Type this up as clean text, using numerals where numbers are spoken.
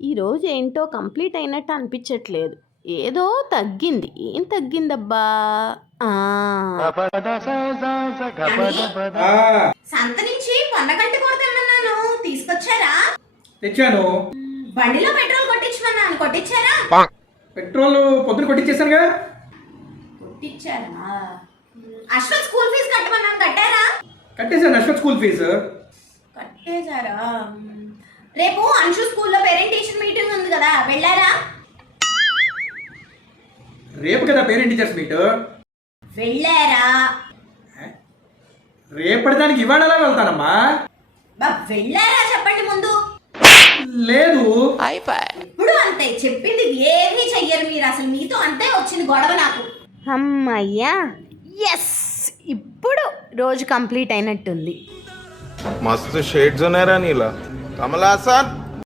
ఈరోజు ఏంటో కంప్లీట్ అయినట్టు అనిపించట్లేదు. ఏదో తగ్గింది. ఏం తగ్గిందబ్బా? ఆ, సంత నుంచి పొన్నగంటి కూర తెమ్మన్నాను, తీసుకొచ్చారా? తెచ్చాను. బండిలో పెట్రోల్ కొట్టించమన్నాను, కొట్టించారా? పెట్రోల్ పొద్దున కొట్టించేసానుగా. కొట్టించారా? అశ్వత్ స్కూల్ ఫీజు కట్టమన్నాను, కట్టారా? కట్టేశాను అశ్వత్ స్కూల్ ఫీజు. కట్టేశారా? రేపు అంశు స్కూల్లో పేరెంట్ టీచర్ మీటింగ్ ఉంది కదా, వెళ్ళారా? రేపు కదా పేరెంట్ టీచర్స్ మీట్. వెళ్ళారా? రేపటి దానికి ఇవాళ ఎలా వెళ్తానమ్మా? వెళ్ళారా చెప్పండి ముందు. లేదు. ఇప్పుడు అంతే, చెప్పింది ఏమీ చెయ్యరు మీరు. అసలు మీతో అంతే వచ్చింది గొడవ నాకు. అమ్మయ్యా, ఎస్, ఇప్పుడు రోజు కంప్లీట్ అయినట్టుంది. मस्त शेड्स होणार नीला कमला असा